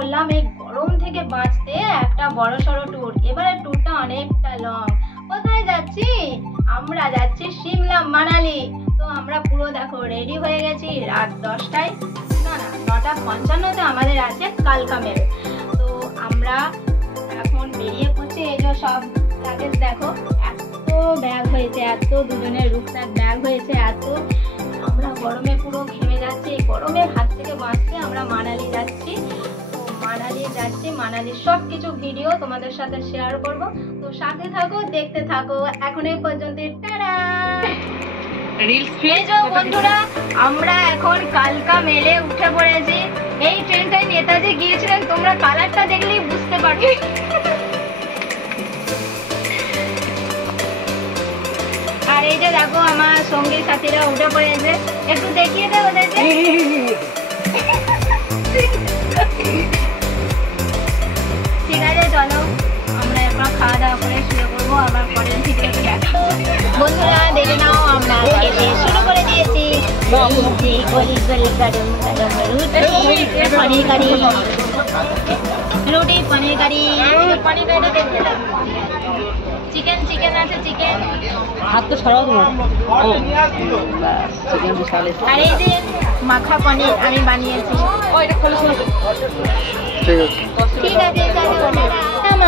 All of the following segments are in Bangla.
করলাম এই গরম থেকে বাঁচতে একটা বড়সড় ট্যুর। এবারে ট্যুরটা অনেকটা লং। কোথায় যাচ্ছি? আমরা যাচ্ছি সিমলা মানালি। তো আমরা পুরো দেখো রেডি হয়ে গেছি। রাত 10টায় না 9:55-তে আমাদের আছে কালকা মেল। তো আমরা এখন বেরিয়ে পড়ছি। এই যে সব লাগেজ দেখো, এত ব্যাগ হয়েছে, এত দুজনের রুকস্যাক ব্যাগ হয়েছে, এত আমরা গরমে পুরো ঘেমে যাচ্ছি। এই গরমের হাত থেকে বাঁচতে আমরা মানালি যাচ্ছি। মানালির সব কিছু ভিডিও তোমাদের সাথে শেয়ার করব। তো সাথে থাকো, দেখতে থাকো। এখন এই পর্যন্ত টাটা। বন্ধুরা, আমরা এখন কালকা মেলে উঠে পড়েছি। এই ট্রেনটায় নেতাজি গিয়েছিলেন, তোমরা কালারটা দেখলেই বুঝতে পারবে। আর এই যে দেখো আমার সঙ্গী সাথীরা উঠে পড়েছে, একটু দেখিয়ে দেবো ওদেরকে। ঠিক আছে, চলো আমরা এখন খাওয়া দাওয়া করে শুরু করবো। আবার পরের ভিডিওতে দেখো। বন্ধুরা দেখে নাও, আমরা খেতে শুরু করে দিয়েছি। রুটি পনির কারি, চিকেন আছে, চিকেন হাত তো ছাড়াও তোমার। আর এই যে মাখা পনির আমি বানিয়েছি। ঠিক আছে,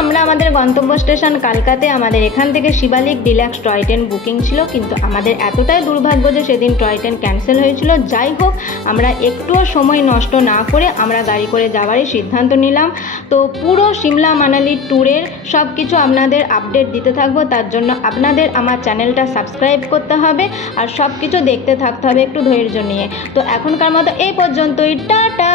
আমরা আমাদের গন্তব্য স্টেশন কালকাতে। আমাদের এখান থেকে Shivalik deluxe toy train booking ছিল, কিন্তু আমাদের এতটাই দুর্ভাগ্য যে সেদিন টয় ট্রেন ক্যান্সেল হয়েছিল। যাই হোক, আমরা একটুও সময় নষ্ট না করে আমরা গাড়ি করে যাওয়ারই সিদ্ধান্ত নিলাম। তো পুরো সিমলা মানালি ট্যুরের সব কিছু আপনাদের আপডেট দিতে থাকবো। তার জন্য আপনাদের আমার চ্যানেলটা সাবস্ক্রাইব করতে হবে আর সব কিছু দেখতে থাকতে হবে একটু ধৈর্য নিয়ে। তো এখনকার মতো এই পর্যন্তই, টাটা।